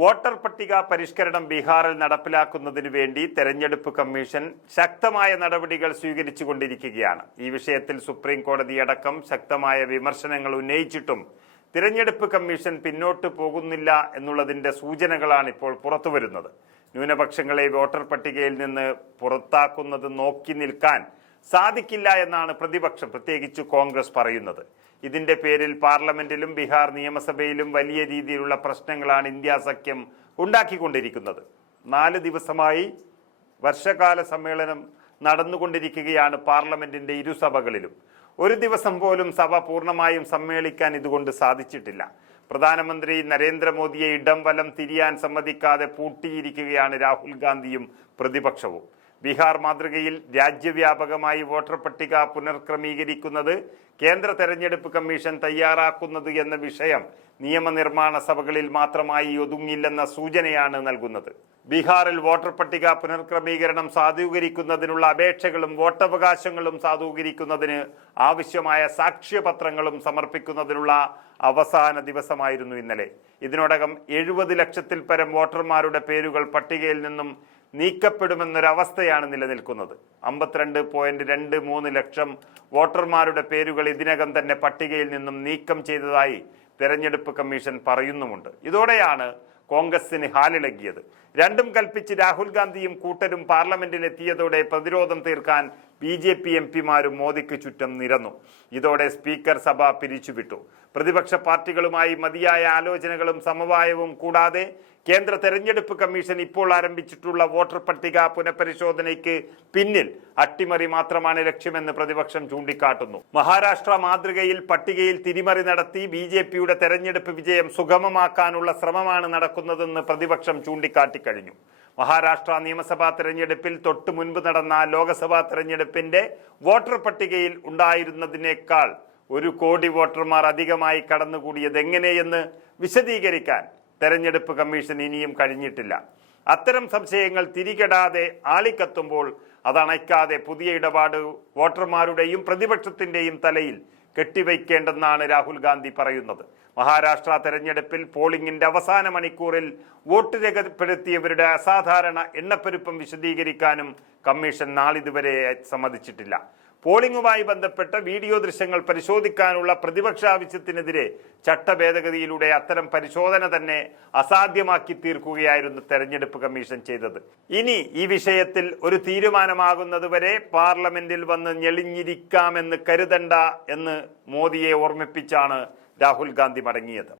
Voter പട്ടിക പരിഷ്കരണം ബീഹാറിൽ നടപ്പിലാക്കുന്നതിനു വേണ്ടി തെരഞ്ഞെടുപ്പ് കമ്മീഷൻ ശക്തമായ നടപടികൾ സ്വീകരിച്ചുകൊണ്ടിരിക്കുകയാണ്. ഈ വിഷയത്തിൽ സുപ്രീം കോടതിയടക്കം ശക്തമായ വിമർശനങ്ങൾ ഉന്നയിച്ചിട്ടും തിരഞ്ഞെടുപ്പ് കമ്മീഷൻ പിന്നോട്ട് പോകുന്നില്ല എന്നുള്ളതിന്റെ സൂചനകളാണ് ഇപ്പോൾ പുറത്തുവരുന്നത്. ന്യൂനപക്ഷങ്ങളെ വോട്ടർ പട്ടികയിൽ നിന്ന് പുറത്താക്കുന്നത് നോക്കി നിൽക്കാൻ സാധിക്കില്ല എന്നാണ് പ്രതിപക്ഷം പ്രത്യേകിച്ച് കോൺഗ്രസ് പറയുന്നത്. ഇതിന്റെ പേരിൽ പാർലമെന്റിലും ബീഹാർ നിയമസഭയിലും വലിയ രീതിയിലുള്ള പ്രശ്നങ്ങളാണ് ഇന്ത്യ സഖ്യം ഉണ്ടാക്കിക്കൊണ്ടിരിക്കുന്നത്. നാല് ദിവസമായി വർഷകാല സമ്മേളനം നടന്നുകൊണ്ടിരിക്കുകയാണ് പാർലമെന്റിന്റെ ഇരുസഭകളിലും ഒരു ദിവസം പോലും സഭ പൂർണമായും സമ്മേളിക്കാൻ ഇതുകൊണ്ട് സാധിച്ചിട്ടില്ല. പ്രധാനമന്ത്രി നരേന്ദ്രമോദിയെ ഇടം വലം തിരിയാൻ സമ്മതിക്കാതെ പൂട്ടിയിരിക്കുകയാണ് രാഹുൽ ഗാന്ധിയും പ്രതിപക്ഷവും. ബീഹാർ മാതൃകയിൽ രാജ്യവ്യാപകമായി വോട്ടർ പട്ടിക പുനർക്രമീകരിക്കുന്നത് കേന്ദ്ര തെരഞ്ഞെടുപ്പ് കമ്മീഷൻ തയ്യാറാക്കുന്നത് എന്ന വിഷയം നിയമനിർമ്മാണ സഭകളിൽ മാത്രമായി ഒതുങ്ങില്ലെന്ന സൂചനയാണ് നൽകുന്നത്. ബീഹാറിൽ വോട്ടർ പട്ടിക പുനർക്രമീകരണം സാധൂകരിക്കുന്നതിനുള്ള അപേക്ഷകളും വോട്ടവകാശങ്ങളും സാധൂകരിക്കുന്നതിന് ആവശ്യമായ സാക്ഷ്യപത്രങ്ങളും സമർപ്പിക്കുന്നതിനുള്ള അവസാന ദിവസമായിരുന്നു ഇന്നലെ. ഇതിനോടകം എഴുപത് ലക്ഷത്തിൽ പരം വോട്ടർമാരുടെ പേരുകൾ പട്ടികയിൽ നിന്നും നീക്കപ്പെടുമെന്നൊരവസ്ഥയാണ് നിലനിൽക്കുന്നത്. അമ്പത്തിരണ്ട് പോയിന്റ് രണ്ട് മൂന്ന് ലക്ഷം വോട്ടർമാരുടെ പേരുകൾ ഇതിനകം തന്നെ പട്ടികയിൽ നിന്നും നീക്കം ചെയ്തതായി തെരഞ്ഞെടുപ്പ് കമ്മീഷൻ പറയുന്നുമുണ്ട്. ഇതോടെയാണ് കോൺഗ്രസിന് ഹാലിളകിയത്. രണ്ടും കൽപ്പിച്ച് രാഹുൽ ഗാന്ധിയും കൂട്ടരും പാർലമെന്റിലെത്തിയതോടെ പ്രതിരോധം തീർക്കാൻ ബി ജെ പി എം പിമാരും മോദിക്ക് ചുറ്റും നിരന്നു. ഇതോടെ സ്പീക്കർ സഭ പിരിച്ചുവിട്ടു. പ്രതിപക്ഷ പാർട്ടികളുമായി മതിയായ ആലോചനകളും സമവായവും കൂടാതെ കേന്ദ്ര തെരഞ്ഞെടുപ്പ് കമ്മീഷൻ ഇപ്പോൾ ആരംഭിച്ചിട്ടുള്ള വോട്ടർ പട്ടിക പുനഃപരിശോധനയ്ക്ക് പിന്നിൽ അട്ടിമറി മാത്രമാണ് ലക്ഷ്യമെന്ന് പ്രതിപക്ഷം ചൂണ്ടിക്കാട്ടുന്നു. മഹാരാഷ്ട്ര മാതൃകയിൽ പട്ടികയിൽ തിരിമറി നടത്തി ബി ജെ പിയുടെ തെരഞ്ഞെടുപ്പ് വിജയം സുഗമമാക്കാനുള്ള ശ്രമമാണ് നടക്കുന്നതെന്ന് പ്രതിപക്ഷം ചൂണ്ടിക്കാട്ടിക്കഴിഞ്ഞു. മഹാരാഷ്ട്ര നിയമസഭാ തെരഞ്ഞെടുപ്പിൽ തൊട്ടു മുൻപ് നടന്ന ലോക്സഭാ തെരഞ്ഞെടുപ്പിന്റെ വോട്ടർ പട്ടികയിൽ ഉണ്ടായിരുന്നതിനേക്കാൾ ഒരു കോടി വോട്ടർമാർ അധികമായി കടന്നുകൂടിയത് എങ്ങനെയെന്ന് വിശദീകരിക്കാൻ തെരഞ്ഞെടുപ്പ് കമ്മീഷൻ ഇനിയും കഴിഞ്ഞിട്ടില്ല. അത്തരം സംശയങ്ങൾ തിരികെടാതെ ആളിക്കത്തുമ്പോൾ അതണയ്ക്കാതെ പുതിയ ഇടപാട് വോട്ടർമാരുടെയും പ്രതിപക്ഷത്തിന്റെയും തലയിൽ കെട്ടിവയ്ക്കേണ്ടെന്നാണ് രാഹുൽ ഗാന്ധി പറയുന്നത്. മഹാരാഷ്ട്ര തെരഞ്ഞെടുപ്പിൽ പോളിംഗിന്റെ അവസാന മണിക്കൂറിൽ വോട്ട് രേഖപ്പെടുത്തിയവരുടെ അസാധാരണ എണ്ണപ്പെരുപ്പം വിശദീകരിക്കാനും കമ്മീഷൻ നാളിതുവരെ സമ്മതിച്ചിട്ടില്ല. പോളിംഗുമായി ബന്ധപ്പെട്ട വീഡിയോ ദൃശ്യങ്ങൾ പരിശോധിക്കാനുള്ള പ്രതിപക്ഷ ആവശ്യത്തിനെതിരെ ചട്ടഭേദഗതിയിലൂടെ അത്തരം പരിശോധന തന്നെ അസാധ്യമാക്കി തീർക്കുകയായിരുന്നു തെരഞ്ഞെടുപ്പ് കമ്മീഷൻ ചെയ്തത്. ഇനി ഈ വിഷയത്തിൽ ഒരു തീരുമാനമാകുന്നതുവരെ പാർലമെന്റിൽ വന്ന് ഞെളിഞ്ഞിരിക്കാമെന്ന് കരുതണ്ട എന്ന് മോദിയെ ഓർമ്മിപ്പിച്ചാണ് രാഹുൽ ഗാന്ധി മടങ്ങിയത്.